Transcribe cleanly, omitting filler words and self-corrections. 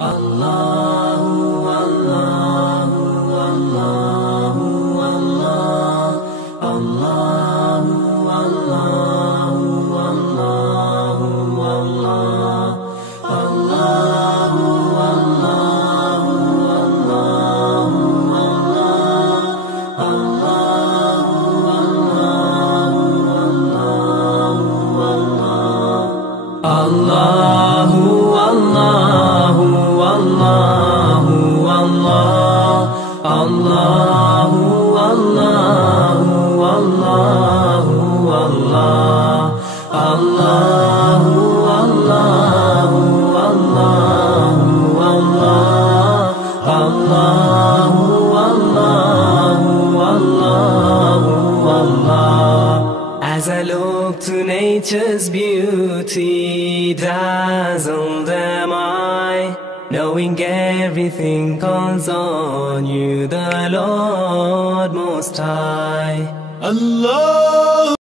Allahu, Allahu, Allahu, Allah. Allahu, Allahu, Allahu, Allah. Allahu, Allahu, Allahu, Allah. Allahu, Allahu, Allahu, Allah. Allahu, Allahu, Allahu, Allah. Allahu, Allahu, Allahu, Allah. Allahu, Allahu, Allahu, Allah. Allahu, Allahu, Allahu, Allah. As I look to nature's beauty, dazzled am I, knowing everything calls on you, the Lord Most High. Allah